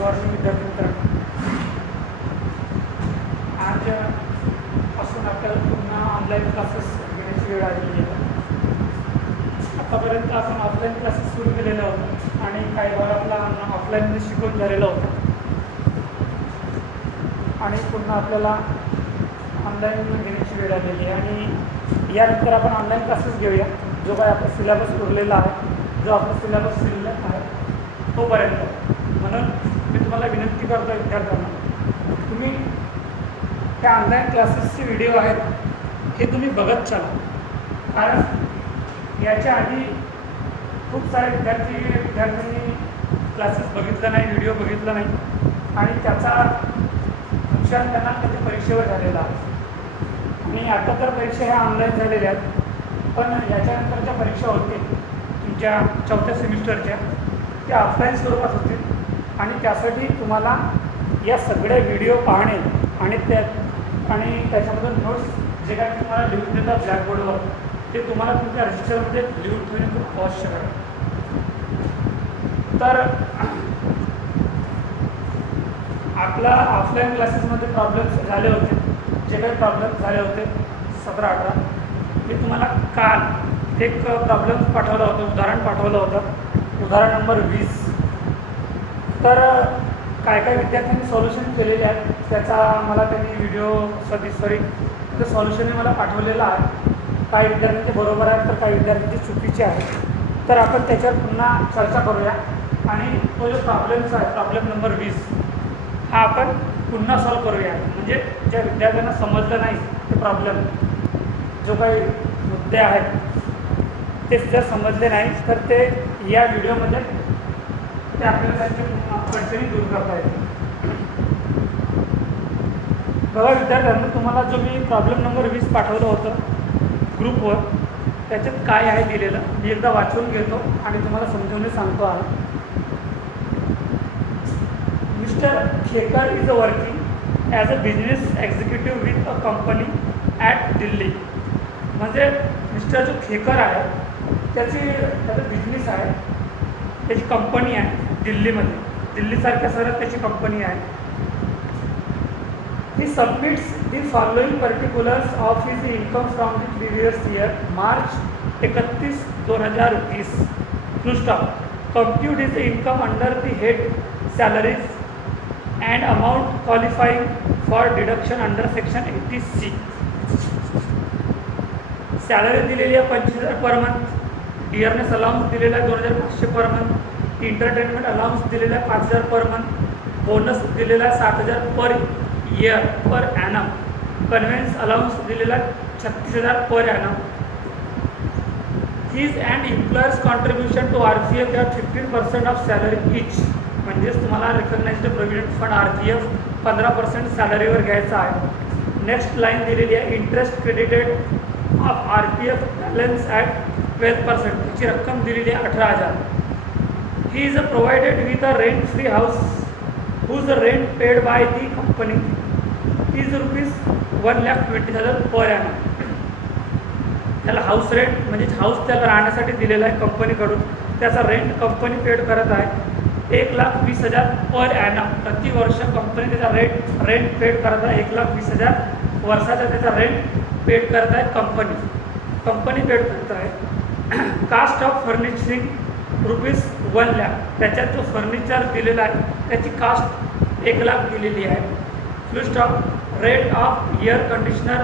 Morning विद्यार्थी मित्रांनो, आजपासून आपल्याला पुन्हा ऑनलाईन क्लासेस घेण्याची वेळ आलेली आहे. आतापर्यंत आपण ऑफलाईन क्लासेस सुरू केलेलं होतं आणि काही भाग आपला ऑफलाईनमध्ये शिकवून झालेला होता आणि पुन्हा आपल्याला ऑनलाईन घेण्याची वेळ आलेली आहे. आणि यानंतर आपण ऑनलाईन क्लासेस घेऊया. जो काही आपला सिलेबस उरलेला आहे, जो आपला सिलेबस शिल्लक आहे तोपर्यंत. म्हणून मी तुम्हाला विनंती करतो विद्यार्थ्यांना, तुम्ही त्या ऑनलाईन क्लासेसचे व्हिडिओ आहेत हे तुम्ही बघत चला. कारण याच्या आधी खूप सारे विद्यार्थ्यांनी क्लासेस बघितलं नाही, व्हिडिओ बघितला नाही आणि त्याचा नुकसान त्यांना त्याच्या परीक्षेवर झालेला आहे. आणि आता तर परीक्षा ह्या ऑनलाईन झालेल्या आहेत, पण याच्यानंतरच्या परीक्षा होतील तुमच्या 4थ्या सेमिस्टरच्या, त्या ऑफलाईन स्वरूपात होतील. आणि त्यासाठी तुम्हाला या सगळे व्हिडिओ पाहणे आणि त्याच्यामधून नोट्स जे काही तुम्हाला लिहून देतात ब्लॅकबोर्डवर, ते तुम्हाला तुमच्या रजिस्टरमध्ये लिहून ठेवणे खूप आवश्यक आहे. तर आपला ऑफलाईन क्लासेसमध्ये प्रॉब्लेम्स झाले होते, जे काही प्रॉब्लेम्स झाले होते 17-18, मी तुम्हाला काल एक प्रॉब्लेम पाठवला होता, उदाहरण पाठवलं होतं, उदाहरण नंबर 20. तर काय विद्यार्थ्यांनी सॉल्युशन केलेले आहेत, त्याचा मला त्यांनी व्हिडिओ ते सॉल्युशन मला पाठवलेलं आहे. काही विद्यार्थ्यांचे बरोबर आहेत तर काही विद्यार्थ्यांचे चुकीचे आहेत. तर आपण त्याच्यावर पुन्हा चर्चा करूया आणि तो जो प्रॉब्लेम्स आहे, प्रॉब्लेम नंबर 20, हा आपण पुन्हा सॉल्व करूया. म्हणजे ज्या विद्यार्थ्यांना समजलं नाही ते प्रॉब्लेम, जो काही मुद्दे आहेत ते जर समजले नाही तर ते या व्हिडिओमध्ये ते आपल्याला त्यांची अडचणी दूर करता येते. बघा विद्यार्थ्यांना, तुम्हाला जो मी प्रॉब्लेम नंबर 20 पाठवलं होतं ग्रुपवर, त्याच्यात काय आहे दिलेलं मी एकदा वाचून घेतो आणि तुम्हाला समजवून सांगतो आहे. Mister Khekar is working as a business executive with a company at Delhi. म्हणजे मिस्टर जो खेकर आहे त्याचा बिझनेस आहे, त्याची कंपनी आहे दिल्लीमध्ये, दिल्लीसारख्या शहरात त्याची कंपनी आहे. He submits the following particulars of his income from the previous year March 31, 2020. Full stop. Compute his income under the head salaries and amount qualifying for deduction under section 80C. Salary दिलेली आहे 25,000 per month. डिअरनेस allowance दिलेला आहे 2,500 per month. Entertainment allowance दिलेला आहे 5,000 per month. Bonus दिलेला आहे 7,000 per year per annum. Conveyance allowance दिलेला आहे 36,000 per annum. His and employer's contribution to RPF या 15% ऑफ सॅलरी इच. म्हणजेच तुम्हाला रिकग्नाइज्ड प्रोव्हिडंट फंड RPF 15% सॅलरीवर घ्यायचा आहे. नेक्स्ट लाईन दिलेली आहे, interest credited of RPF balance at 12%. त्याची रक्कम दिलेली आहे 18,000. He is provided with a rent free house whose rent paid by the company is ₹1,20,000 per annum. त्याला हाऊस रेंट म्हणजे हाऊस त्याला राहण्यासाठी दिलेला आहे कंपनीकडून, त्याचा रेंट कंपनी पेड करत आहे 1,20,000 पर ॲनम. प्रतिवर्ष कंपनी त्याचा रेंट पेड करत आहे 1,20,000 वर्षाचा त्याचा रेंट पेड करत आहे कंपनी पेड करत आहे. Cost of furnishing ₹1,00,000. त्याच्यात जो फर्निचर दिलेला आहे त्याची कास्ट 1,00,000 दिलेली आहे. फुल stop. Rate of air conditioner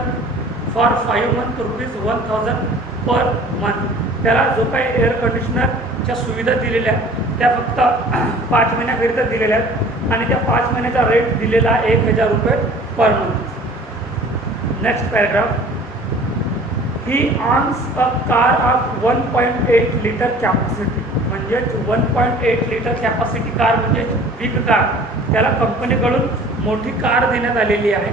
for 5 month ₹1,000 per month. त्याला जो काही एअर कंडिशनरच्या सुविधा दिलेल्या आहेत त्या फक्त 5 महिन्याकरिता दिलेल्या आहेत आणि त्या 5 महिन्याचा रेट दिलेला आहे ₹1,000 per month. Next paragraph. He owns a car of 1.8 litre capacity. म्हणजेच 1.8 लिटर कॅपॅसिटी कार म्हणजे बिग कार. त्याला कंपनीकडून मोठी कार देण्यात आलेली आहे.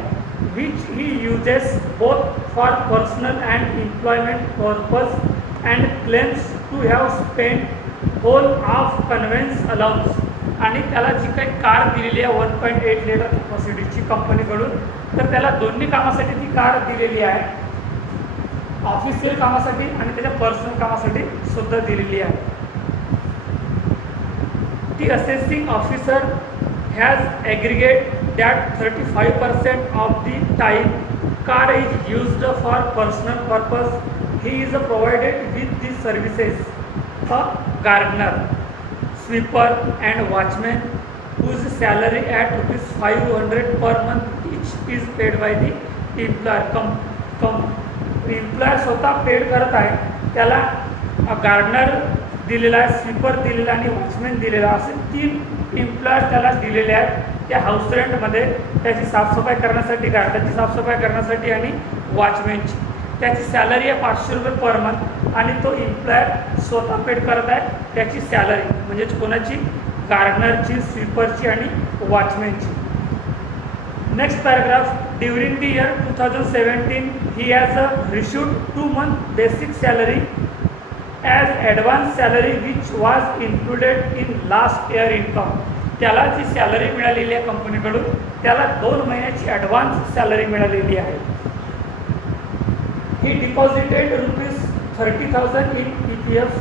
Which he uses both for personal and employment purpose and claims to have spend whole of conveyance allowance. आणि त्याला जी काही कार दिलेली आहे 1.8 लिटर कॅपॅसिटीची कंपनीकडून, तर त्याला दोन्ही कामासाठी ती कार दिलेली आहे. ऑफिशियल कामासाठी आणि त्याच्या पर्सनल कामासाठी सुद्धा दिलेली आहे. ती assessing officer has aggregate that 35% of the time car is used for personal purpose. He is provided with the services a gardener, sweeper and watchman whose salary at rupees 500 per month each is paid by the employer. Employer स्वतः paid करत आहे, त्याला gardener दिलेला आहे, sweeper दिलेला आणि watchman दिलेला, असे 3 एम्प्लॉयर त्याला दिलेले आहेत त्या हाऊस रेंटमध्ये. त्याची साफसफाई करण्यासाठी, गार्डनची साफसफाई करण्यासाठी आणि वॉचमॅनची. त्याची सॅलरी आहे 500 रुपये पर मंथ आणि तो एम्प्लॉयर स्वतः पेड करत आहे त्याची सॅलरी, म्हणजेच कोणाची, गार्डनरची, स्वीपरची आणि वॉचमॅनची. Next paragraph, during the year 2017 he has received 2 month basic salary as advance salary which was included in last year income. त्याला जी सॅलरी मिळालेली आहे कंपनीकडून त्याला 2 महिन्याची ॲडव्हान्स सॅलरी मिळालेली आहे. He deposited rupees 30,000 in EPF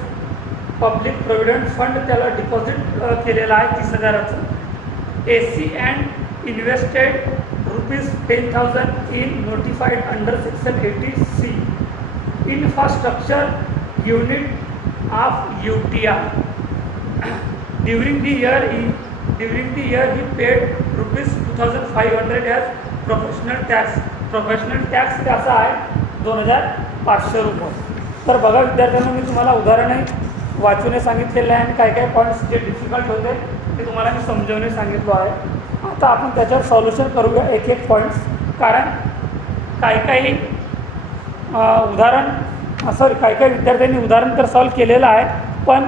public provident fund त्याला deposit केलेला आहे 30,000चं. AC and invested rupees 10,000 in notified under section 80C infrastructure unit of UTR. During the year he paid rupees 2,500 as professional tax. Professional tax त्याचा आहे 2,500 रुपये. तर बघा विद्यार्थ्यांना, मी तुम्हाला उदाहरण वाचून सांगितलेलं आहे आणि काय काय पॉईंट्स जे डिफिकल्ट होते ते तुम्हाला मी समजावून सांगितलं आहे. आता आपण त्याच्यावर सॉल्युशन करूया एक एक पॉईंट्स, कारण काही उदाहरण सॉरी काही विद्यार्थ्यांनी उदाहरण तर सॉल्व केलेलं आहे, पण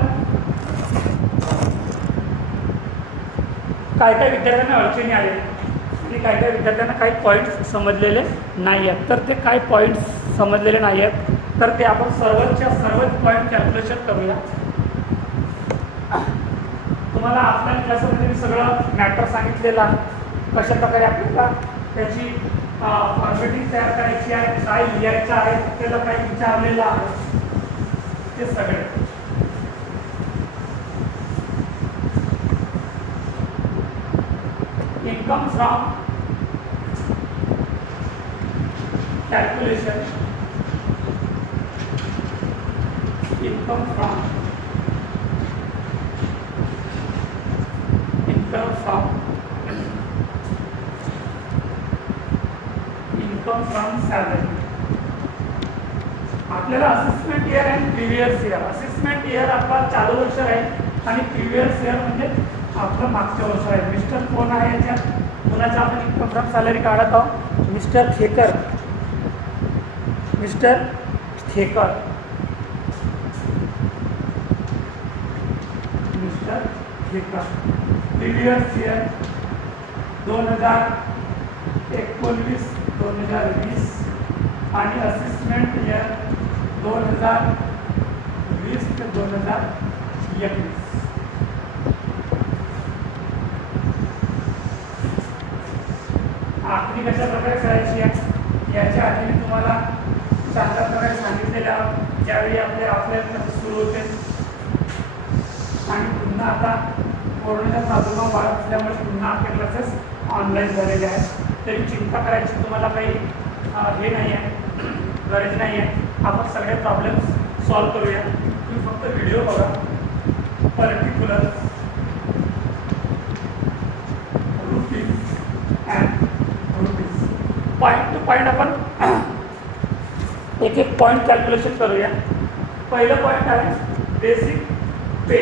काही विद्यार्थ्यांना अडचणी आले आणि काही विद्यार्थ्यांना काही पॉईंट्स समजलेले नाही आहेत. तर ते काही पॉईंट्स समजलेले नाही आहेत तर ते आपण सर्वच पॉईंट कॅल्क्युलेशन करूया. तुम्हाला ऑफलाईन क्लासमध्ये मी सगळं मॅटर सांगितलेलं आहे, कशाप्रकारे आपल्याला त्याची फॉर्मॅटिंग तयार करायची आहे, काय लिहायचं आहे, त्याला काय विचारलेलं आहे ते सगळे. Income from calculation, income from salary. आपल्याला असेसमेंट इयर आणि प्रिव्हियस इयर. असेसमेंट इयर आपला चालू वर्ष आहे आणि प्रिव्हियस इयर म्हणजे आपलं मागच्या वर्ष आहे. मिस्टर कोण आहे याच्यात, कोणाच्या आपण इन्कम फ्रॉम सॅलरी काढत आहोत, मिस्टर खेकर. प्रिव्हियस इयर 2019-2020 आणि असेसमेंट इयर 2020 ते 2021. आखणी कशा प्रकारे करायची आहे याच्या आधी मी तुम्हाला चांगल्या प्रकारे सांगितलेलं आहे ज्यावेळी आपले ऑफलाईन सुरू होते आणि पुन्हा आता कोरोनाचा प्रादुर्भाव वाढत असल्यामुळे पुन्हा आपले क्लासेस ऑनलाईन झालेले आहेत. तरी चिंता करायची तुम्हाला काही हे नाही आहे, गरज नाही आहे. आपण सगळे प्रॉब्लेम्स सॉल्व करूया. तुम्ही फक्त व्हिडिओ बघा. Particular rupees and rupees, point two point आपण एक एक पॉईंट कॅल्क्युलेशन करूया. पहिलं पॉईंट आहे बेसिक पे.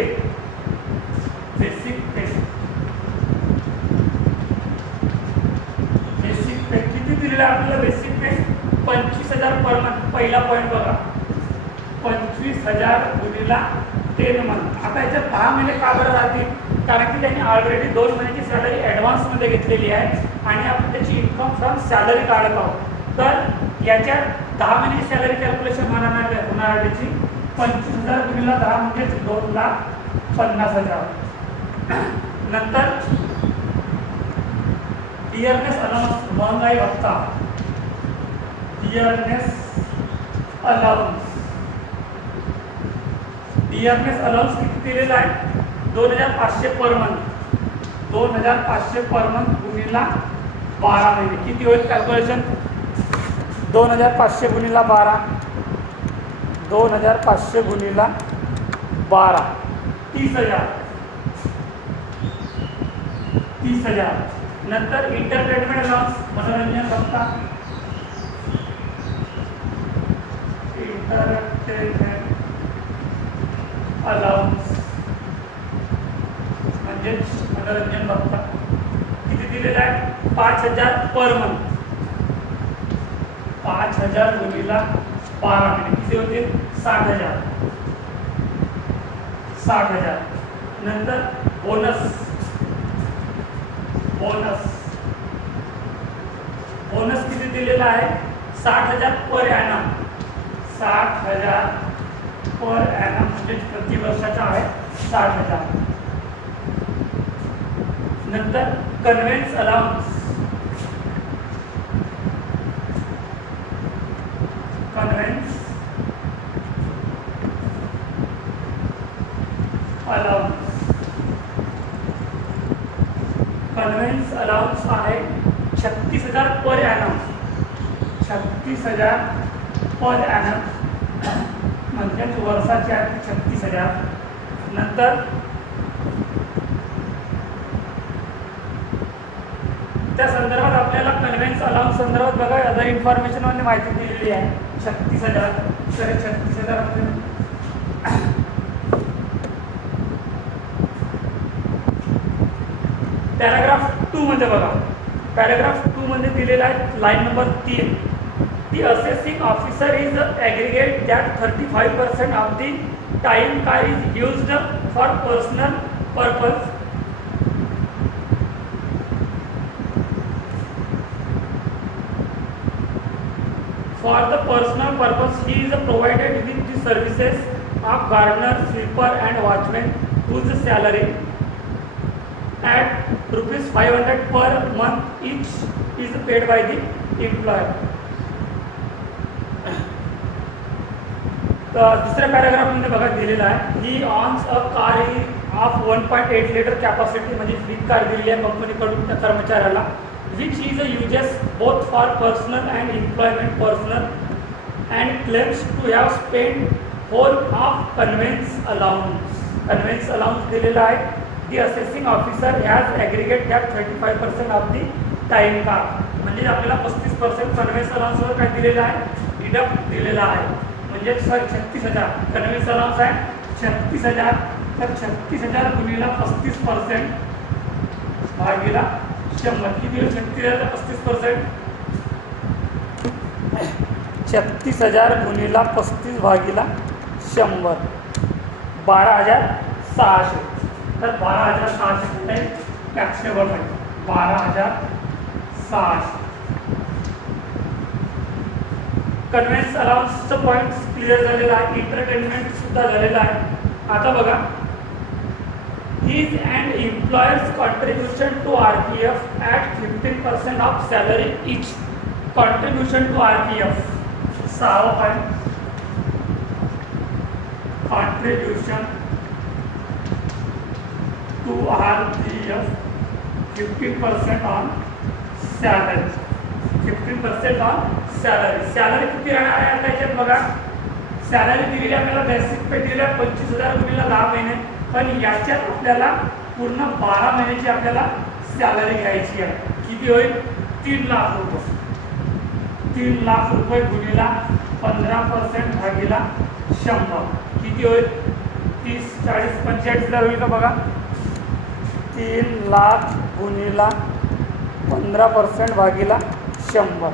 किती दिलेलं आपल्याला बेसिक पे? 25,000 पर मंथ. पहिला पॉईंट बघा, 25,000 गुणिला 10 मंथ. आता याच्यात 10 महिने का बरं राहतील? कारण की त्यांनी ऑलरेडी 2 महिन्याची सॅलरी ॲडव्हान्समध्ये घेतलेली आहे आणि आपण त्याची इन्कम फ्रॉम सॅलरी काढत आहोत. तर याच्यात 10 महिन्याची सॅलरी कॅल्क्युलेशन होणार त्याची 25,000 गुणिला 10 म्हणजेच 2,50,000. नंतर डिअरनेस अलाउन्स, महंगाई भत्ता. डिअरनेस अलाउन्स किती दिलेला आहे? 2,500 पर मंथ. 2500 पर मंथ गुणिला 12 महिने किती होईल कॅल्क्युलेशन 2500 गुणिला 12 2500 गुणिला 12 30,000 नंतर एंटरटेनमेंट अलाउन्स मनोरंजन भत्ता एंटरटेनमेंट अलाउन्स म्हणजेच मनोरंजन भत्ता किती दिलेला आहे 5,000 पर मंथ 5,000 गुणिला 12 महिने किती होतील 60,000 नंतर बोनस किती दिलेला आहे 60,000 पर ॲनम 60,000 पर ॲनम म्हणजे प्रति वर्षाचा आहे 60,000 नंतर कन्व्हेन्स अलाउन्स आहे 36,000 पर ॲनम 36,000 पर ॲनम म्हणजेच वर्षाचे आहे 36,000 नंतर त्या संदर्भात आपल्याला कन्व्हेन्स अलाउन्स संदर्भात बघा अदर इन्फॉर्मेशन मध्ये माहिती दिलेली आहे 36,000 तर 36,000 पॅराग्राफ 2 मध्ये बघा पॅराग्राफ 2 मध्ये दिलेला आहे line number 3 the assessing officer is aggregate that 35% of the time car is used for personal purpose For the personal purpose, he is provided with the services of gardener, sweeper and watchman whose salary at ₹500 per month each is paid by the employer. दुसऱ्या पॅराग्राफमध्ये बघा दिलेला आहे he owns a car of 1.8 litre capacity म्हणजे ही car दिलेली आहे कंपनीकडून त्या कर्मचाऱ्याला which is a uses both for personal and employment personnel and claims to have spent whole of conveyance allowance दिलेला आहे the assessing officer has aggregate that 35% of the time car म्हणजे आपल्याला 35% कन्व्हेन्स अलाउन्स वर काय दिलेला आहे deduct दिलेला आहे म्हणजे 36,000 कन्व्हेन्स अलाउन्स आहे 36,000 तर 36,000 गुणिला 35% भागिला 100 किती होईल 36,000 36,000 गुणिला 35 भागिला 100 12,600 तर 12,600 कुठे टॅक्सेबल आहे 12,600 कन्व्हेन्स अलाउन्सचं पॉईंट क्लिअर झालेला आहे एंटरटेनमेंट सुद्धा झालेला आहे आता बघा His and employer's contribution to RPF at 15% of salary each. Contribution to RPF. Contribution to RPF 15% on salary. 15% on salary. Salary किती राहणार आहे त्याच्यात बघा सॅलरी दिलेली आपल्याला बेसिक पे दिलेला 25,000 गुणिला 10 महिने पण याच्यात आपल्याला पूर्ण 12 महिन्याची आपल्याला सॅलरी घ्यायची आहे किती होईल 3 लाख रुपये 3 लाख रुपये गुणिला 15% भागिला 100 किती होईल 30 40 45 ला होईल का बघा 3 लाख गुणिला 15% भागिला 100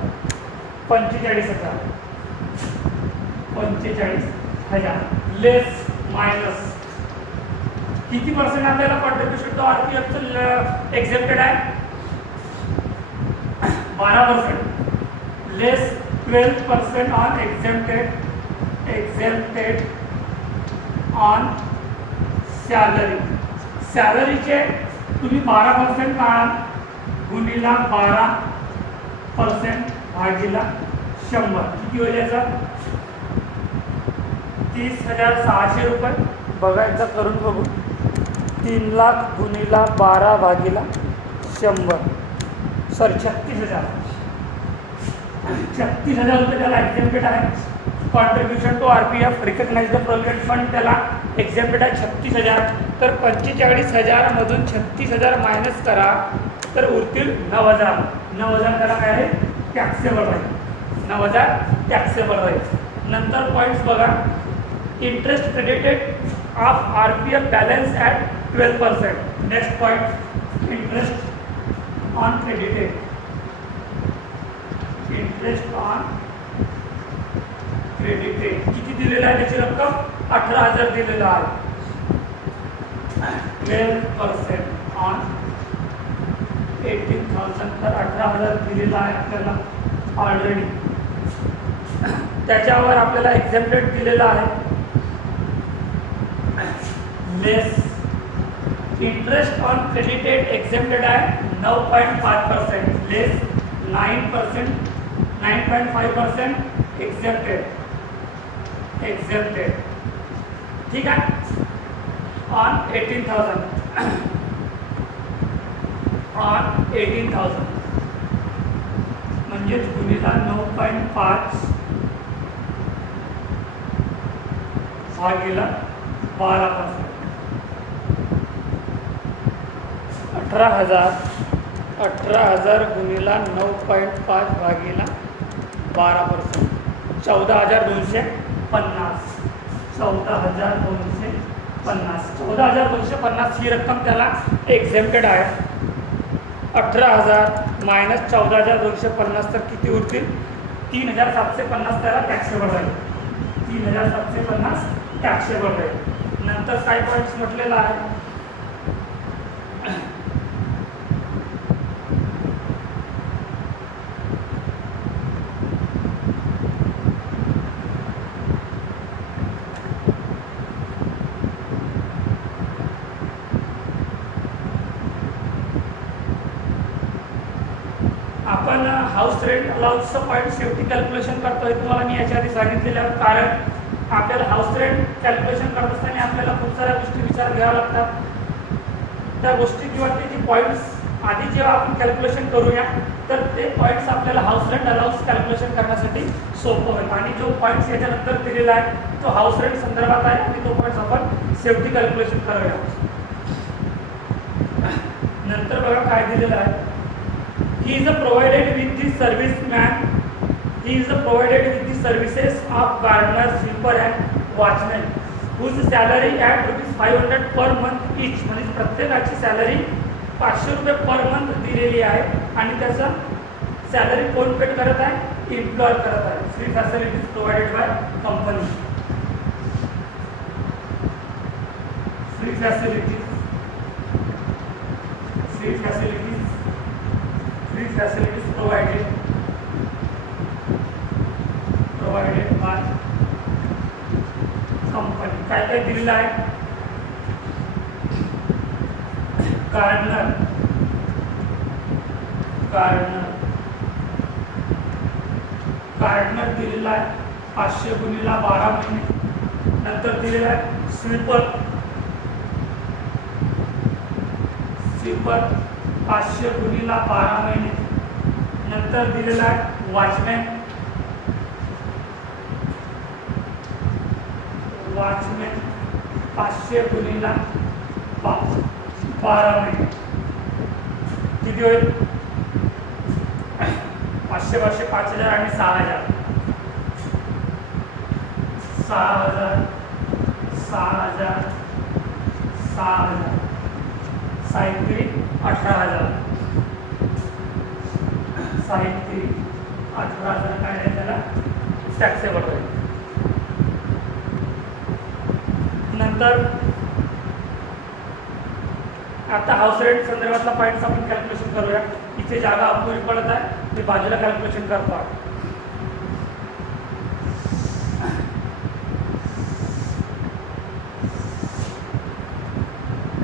45,000 लेस मायनस किती पर्सेंट आपल्याला कॉन्ट्रीब्युशन टू आरपीएफचं एक्झेप्टेड आहे 12% लेस 12% ऑन एक्झेप्टेड ऑन सॅलरीचे तुम्ही 12% काढाल गुणिला 12% भागिला 100 किती होईल याचा 30,600 रुपये बघा एकदा करून बघू 3,00,000 गुणिला 12 भागिला 100, सॉरी 36,000. 36,000 रुपये त्याला एक्झॅम्प्टेड आहे. Contribution to RPF recognised provident fund त्याला एक्झॅम्प्टेड आहे 36,000. तर 45,000मधून 36,000 मायनस करा तर उरतील 9,000. 9,000 त्याला काय आहे, टॅक्सेबल राहील. 9,000 टॅक्सेबल राहील. नंतर पॉईंट्स बघा. Interest credited of RPF balance at 12%. Next point, interest on credited. Interest on credited किती दिलेलं आहे, त्याची रक्कम 18,000 दिलेलं आहे. 12% ऑन 18,000. तर 18,000 दिलेलं आहे आपल्याला ऑलरेडी. त्याच्यावर आपल्याला एक्झॅम्प्टेड दिलेलं आहे लेस. इंटरेस्ट ऑन क्रेडिटेड एक्झॅम्प्टेड आहे 9.5%, लेस 9%, 9.5% एक्झॅम्प्टेड. ठीक आहे. ऑन 18,000, ऑन 18,000 म्हणजेच गुणिला 9.5 भागिला 12%. 18,000 गुणिला 9.5 भागिला 12%, 14,250. 14,250. 14,250 ही रक्कम त्याला एक्झॅम्प्टेड आहे. 18,000 मायनस 14,250 तर किती उरतील, 3,750 त्याला टॅक्सेबल राहील. 3,750 टॅक्सेबल राहील. नंतर काय पॉईंट्स म्हटलेला आहे, आपण हाऊस रेंट अलाउन्सचं पॉईंट सेफ्टी कॅल्क्युलेशन करतोय. तुम्हाला मी याच्या आधी सांगितलेलं, कारण आपल्याला हाऊस रेंट कॅल्क्युलेशन करत असताना आपल्याला खूप साऱ्या गोष्टी विचार घ्याव्या लागतात. त्या गोष्टी किंवा त्याची पॉईंट्स आधी जेव्हा आपण कॅल्क्युलेशन करूया तर ते पॉईंट्स आपल्याला हाऊस रेंट अलाउन्स कॅल्क्युलेशन करण्यासाठी सोपं होईल. आणि जो पॉईंट्स याच्यानंतर दिलेला आहे तो हाऊस रेंट संदर्भात आहे आणि तो पॉईंट्स आपण सेफ्टी कॅल्क्युलेशन करूया. नंतर बघा काय दिलेलं आहे, he is provided with the serviceman, he is provided with the services of gardener, sweeper and watchman whose salary at ₹500 per month each. म्हणजे प्रत्येकाची सॅलरी 500 रुपये पर मंथ दिलेली आहे आणि त्याचा सॅलरी कोण पेड करत आहे, एम्प्लॉयर करत आहे. Free facilities provided by company. Free facilities provided by company. काय काय दिलेलं आहे, गार्डनर दिलेला आहे 500 गुणिला 12 महिने. नंतर दिलेला आहे स्वीपर 500 गुणिला 12 महिने. नंतर दिलेला आहे वॉचमॅन 500 गुणिला 12 महिने. किती होईल, 500 500 5,000 आणि 6,000. 6,000 साहित्य 18,000. साहित्य 18,000 काय आहे त्याला टॅक्सेबल होईल. नंतर आता हाऊस रेंट संदर्भातला पॉईंट्स आपण कॅल्क्युलेशन करूया. इथे जागा अपुरी पडत आहे, ते बाजूला कॅल्क्युलेशन करतो आहे.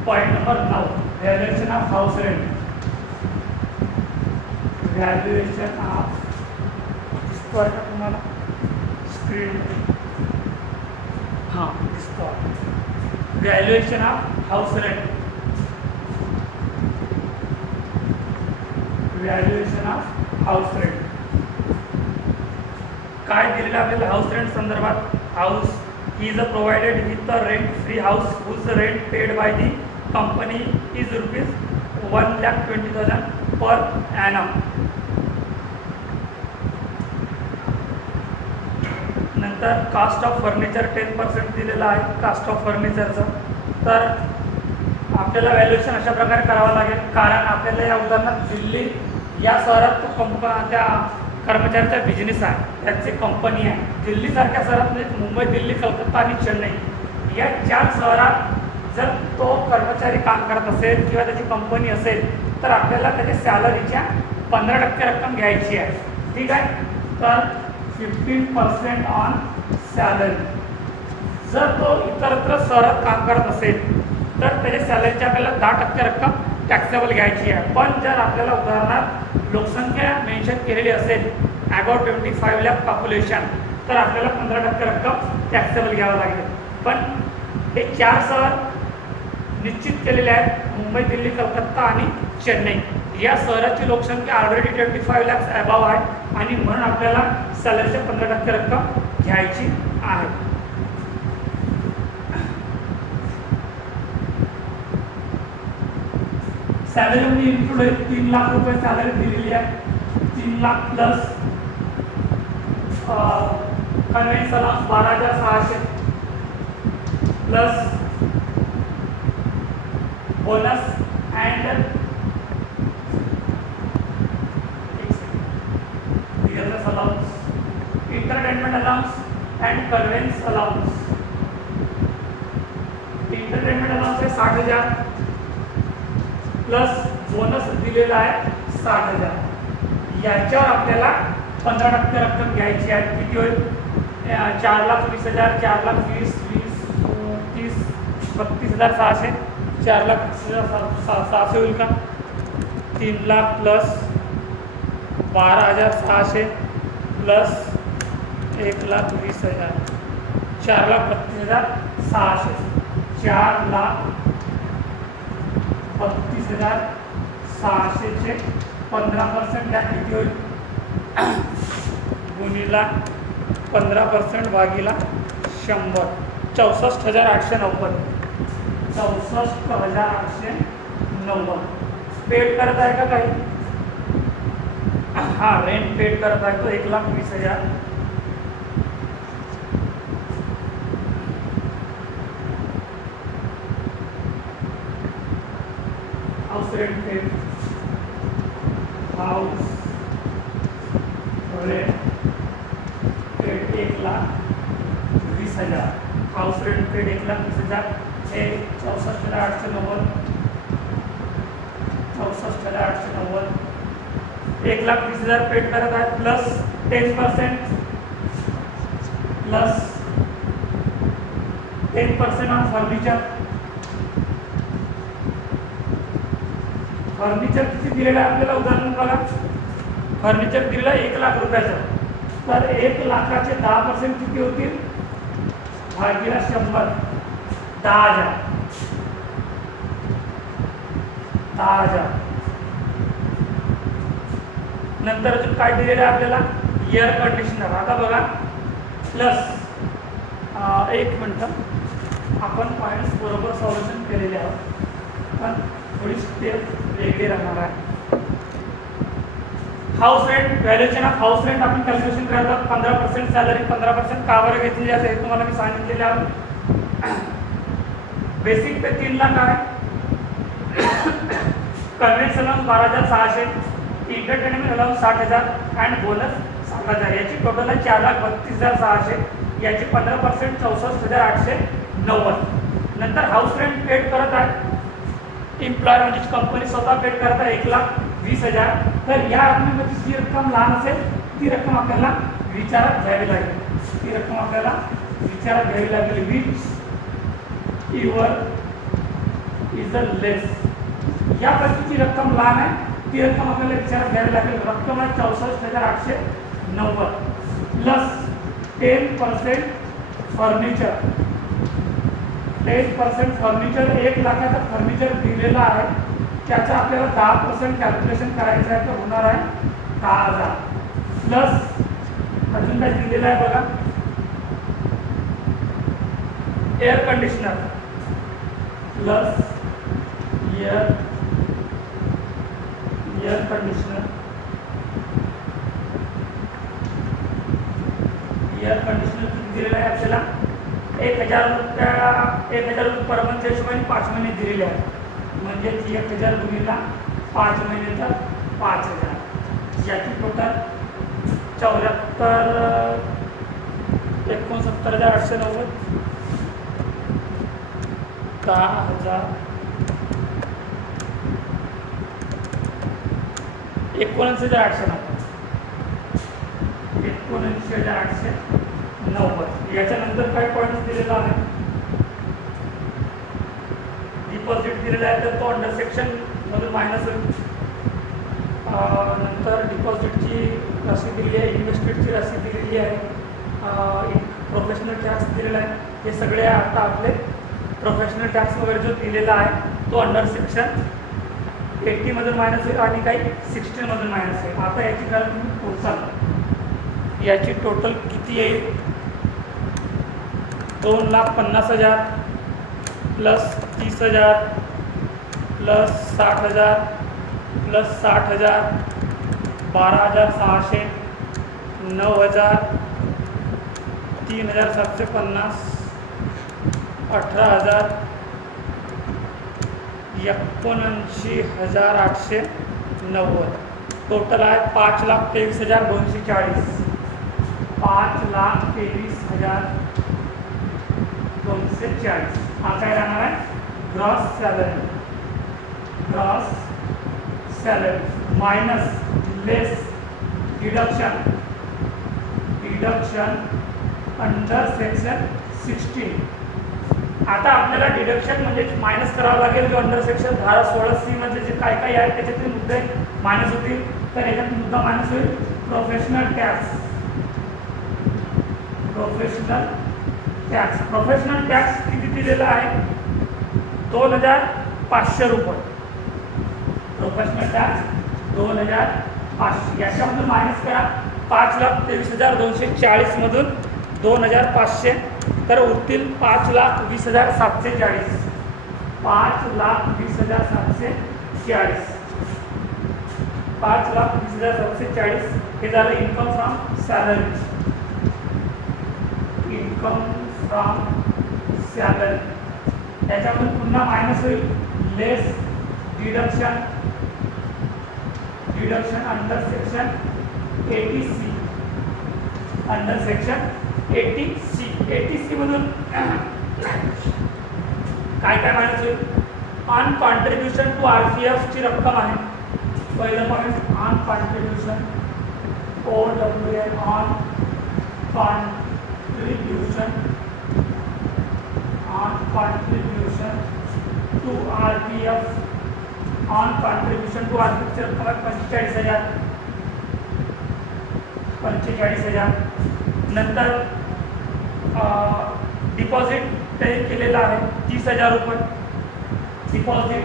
Point number 9, valuation of house rent. Valuation of दिसतो आहे का तुम्हाला स्क्रीन, हां दिसतो. Valuation of house rent. Valuation of house rent. काय दिलेलं आपल्याला हाऊस रेंट संदर्भात? House is provided with the rent free house whose rent paid by the company is ₹1,20,000 per annum. नंतर कास्ट ऑफ फर्निचर 10% दिलेलं आहे cost of फर्निचरचं. तर आपल्याला valuation अशा प्रकारे करावं लागेल, कारण आपल्याला या उदाहरणात दिल्ली या शहरात त्या कर्मचाऱ्याचा बिझनेस आहे, त्याची कंपनी आहे. दिल्लीसारख्या शहरात म्हणजे मुंबई, दिल्ली, कलकत्ता आणि चेन्नई या 4 शहरात जर तो कर्मचारी काम करत असेल किंवा त्याची कंपनी असेल तर आपल्याला त्याच्या सॅलरीच्या 15% रक्कम घ्यायची आहे. ठीक आहे. तर 15% ऑन सॅलरी. जर तो इतरत्र शहरात काम करत असेल तर त्याच्या सॅलरीची आपल्याला 10% रक्कम टॅक्सेबल घ्यायची आहे. पण जर आपल्याला उदाहरणार्थ लोकसंख्या मेन्शन केलेली असेल अबाउट 25 लाख पॉप्युलेशन तर आपल्याला 15% रक्कम टॅक्सेबल घ्यावं लागेल. पण हे 4 शहर निश्चित केलेले आहेत, मुंबई, दिल्ली, कलकत्ता आणि चेन्नई. या शहराची लोकसंख्या ऑलरेडी 25 लाख अबाव आहे आणि म्हणून आपल्याला सॅलरीच्या 15% रक्कम घ्यायची आहे. सॅलरीमध्ये इन्क्लूड आहे 3 लाख रुपये सॅलरी दिलेली आहे. 3 lakh plus conveyance allowance 12,600 plus bonus and allowance, entertainment allowance and conveyance allowance. Entertainment allowance आहे 60,000 प्लस बोनस दिलेला आहे 60,000. याच्यावर आपल्याला 15% रक्कम घ्यायची आहे. किती होईल? 4,20,000, 4,20,000, 20, 30, 32,600, 4,20,600 होईल का? 3 लाख प्लस 12,600 प्लस 1,20,000, 4,32,600, 4,32,600 चे 15% द्या. किती होईल? गुणिला 15% भागीला 100, 64,890. 64,890 पेड करत आहे का काही? हा, रेंट पेड करत आहे तो 1,20,000. House rent paid, house rent paid 1,20,000. House rent paid 1,20,000 हे 64,890, 64,890. 1,20,000 पेड करत आहे plus 10% plus 10% on furniture. Furniture किती दिलेलं आहे आपल्याला? उदाहरण बघा, फर्निचर दिलेलं आहे 1,00,000 रुपयाचं. तर 1,00,000चे 10% किती होतील? भागीला 100, 10,000. 10,000. नंतर अजून काय दिलेलं आहे आपल्याला? Air conditioner. आता बघा प्लस 1 मिनटं, आपण पॉईंट्स बरोबर सॉल्युशन केलेले आहोत पण थोडी स्टेप वेगळी राहणार आहे. House rent, valuation of house rent आपण कॅल्क्युलेशन करतात. 15% सॅलरी, 15% का बरं घेतली जाते हे तुम्हाला मी सांगितलेले आहे. बेसिक पे 3 लाख आहे, convention allowance 12,600, entertainment allowance 60,000 and bonus 7,000. याची टोटल आहे 4,32,600. याची 15% 64,890. नंतर हाऊस रेंट पेड करत आहे एम्प्लॉयर म्हणजे कंपनी स्वतः पेड करत आहे 1,20,000. तर या रकमेमध्ये जी रक्कम लहान असेल ती रक्कम आपल्याला विचारात घ्यावी लागेल. ती रक्कम आपल्याला विचारात घ्यावी लागेल. विच युअर इज द लेस. यापैकीची रक्कम लहान आहे ती रक्कम आपल्याला विचारात घ्यावी लागेल. रक्कम आहे 64,890 प्लस 10% फर्निचर. 10% फर्निचर, 1,00,000चं फर्निचर दिलेलं आहे त्याचं आपल्याला 10% कॅल्क्युलेशन करायचं आहे, तर होणार आहे 10,000 प्लस अजून काय दिलेलं आहे बघा, air conditioner plus air conditioner किती दिलेलं आहे आपल्याला 1,000 रुपये पर मंथच्या हिशोबाने 5 महिने दिलेले आहे, म्हणजे 1,000 गुणिले 5 महिने तर 5,000, याची टोटल 69,890, 10,000 19,890, 19,890. याच्यानंतर काय पॉईंट दिलेला आहे, डिपॉझिट दिलेला आहे, तर तो अंडर सेक्शन मधून मायनस होईल. नंतर डिपॉझिटची रसीद दिलेली आहे, इन्व्हेस्टमेंटची रसीद दिलेली आहे, प्रोफेशनल टॅक्स दिलेला आहे. हे सगळे आता आपले प्रोफेशनल टॅक्स वगैरे जो दिलेला आहे तो अंडर सेक्शन 80 मधून मायनस होईल आणि काही 16 मधून मायनस होईल. आता याची कारण तुम्ही पोचाल, याची टोटल किती येईल, 2,50,000 प्लस 30,000 प्लस 60,000 प्लस 60,000, 12,600, 9,000, 3,750, 18,000, 79,890. टोटल आहे 5,23,240, 5,23,240. हा काय राहणार आहे, ग्रॉस सॅलरी मायनस लेस डिडक्शन अंडर सेक्शन 16. आता आपल्याला डिडक्शन म्हणजे मायनस करावं लागेल, जो अंडर सेक्शन 16C मध्ये जे काय काय आहे त्याच्यातील मुद्दे मायनस होतील. तर याच्यात मुद्दा मायनस होईल प्रोफेशनल टॅक्स किती दिलेला आहे, 2,500 रुपये. प्रोफेशनल टॅक्स 2,500, याच्यामधून मायनस करा 5,23,240 मधून 2,500, तर उरतील 5,20,740, 5,20,740, 5,20,740. हे झालं इन्कम फ्रॉम सॅलरी. त्याच्यामधून पुन्हा मायनस होईल less deduction under section 80C, under section 80C मधून काय काय मायनस होईल, ऑन कॉन्ट्रीब्युशन टू RPF ची रक्कम आहे. पहिलं point on contribution, OWN on contribution to RPF, on contribution to RPF ची रक्कम आहे 45,000. नंतर डिपॉझिट केलेला आहे 30,000 रुपये. डिपॉझिट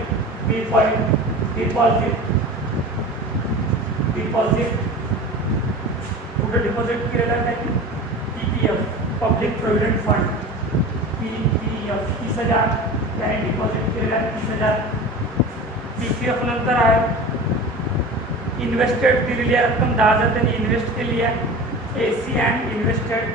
कुठं डिपॉझिट केलेला आहे, PPF public provident fund, PPF 30,000 त्याने डिपॉझिट केलेला आहे 30,000. PPF नंतर आहे इन्व्हेस्टेड दिलेली आहे रक्कम 10,000 त्यांनी इन्व्हेस्ट केली आहे. AC अँड इन्व्हेस्टेड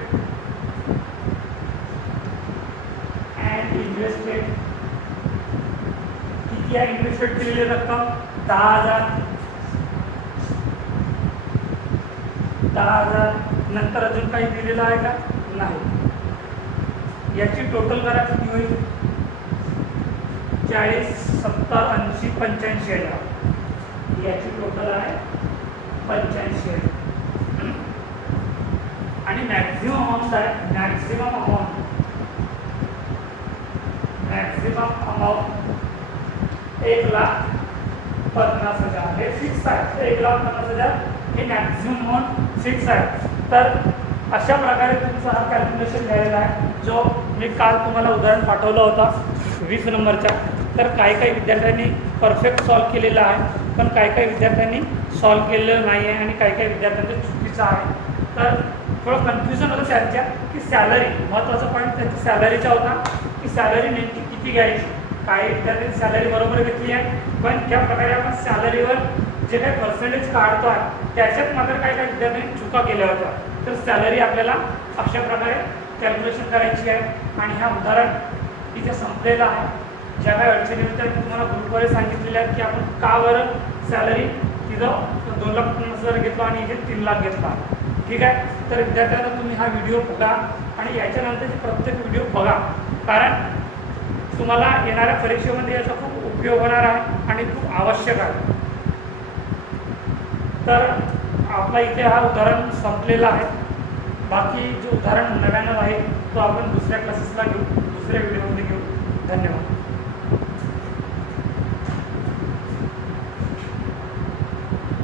किती आहे, इन्व्हेस्टेड केलेली रक्कम 10,000. नंतर अजून काही दिलेलं आहे का, नाही. याची टोटल करा किती होईल, 40, 70, 80, 85,000. याची टोटल आहे 85,000. आणि मॅक्झिमम अमाऊंट आहे, मॅक्झिमम अमाऊंट 1,50,000 हे फिक्स आहे. 1,50,000 हे मॅक्झिमम अमाऊंट फिक्स आहे. तर अशा प्रकारे तुमचा हा कॅल्क्युलेशन घ्यायला आहे, जो मी काल तुम्हाला उदाहरण पाठवलं होता 20 नंबरच्या. तर काही काही विद्यार्थ्यांनी परफेक्ट सॉल्व केलेलं आहे, पण काही काही विद्यार्थ्यांनी सॉल्व केलेलं नाही आहे आणि काही काही विद्यार्थ्यांचं चुकीचं आहे. तर थोडं कन्फ्युजन होतं त्यांच्या की सॅलरी, महत्त्वाचा पॉईंट त्यांची सॅलरीचा होता की सॅलरी नेमकी किती घ्यायची. काही विद्यार्थ्यांनी सॅलरी बरोबर घेतली आहे, पण ज्या प्रकारे आपण सॅलरीवर जे काही पर्सेंटेज काढतो आहे त्याच्यात मात्र काही काही विद्यार्थ्यांनी चुका केल्या होत्या. तर सॅलरी आपल्याला अशा प्रकारे कॅल्क्युलेशन करायची आहे आणि ह्या उदाहरण इथे संपलेलं आहे. ज्या काही अडचणी होत्या मी तुम्हाला ग्रुपवर सांगितलेल्या आहेत की आपण का बरं सॅलरी तिथं 2,50,000 घेतलो आणि इथे 3 लाख घेतला. ठीक आहे. तर विद्यार्थ्यांना तुम्ही हा व्हिडिओ बघा आणि याच्यानंतरचे प्रत्येक व्हिडिओ बघा, कारण तुम्हाला येणाऱ्या परीक्षेमध्ये याचा खूप उपयोग होणार आहे आणि खूप आवश्यक आहे. तर आपला इथे हा उदाहरण संपलेला आहे. बाकी जो उदाहरण नव्यानं आहे तो आपण दुसऱ्या क्लासेसला घेऊ, दुसऱ्या व्हिडिओमध्ये घेऊ. धन्यवाद.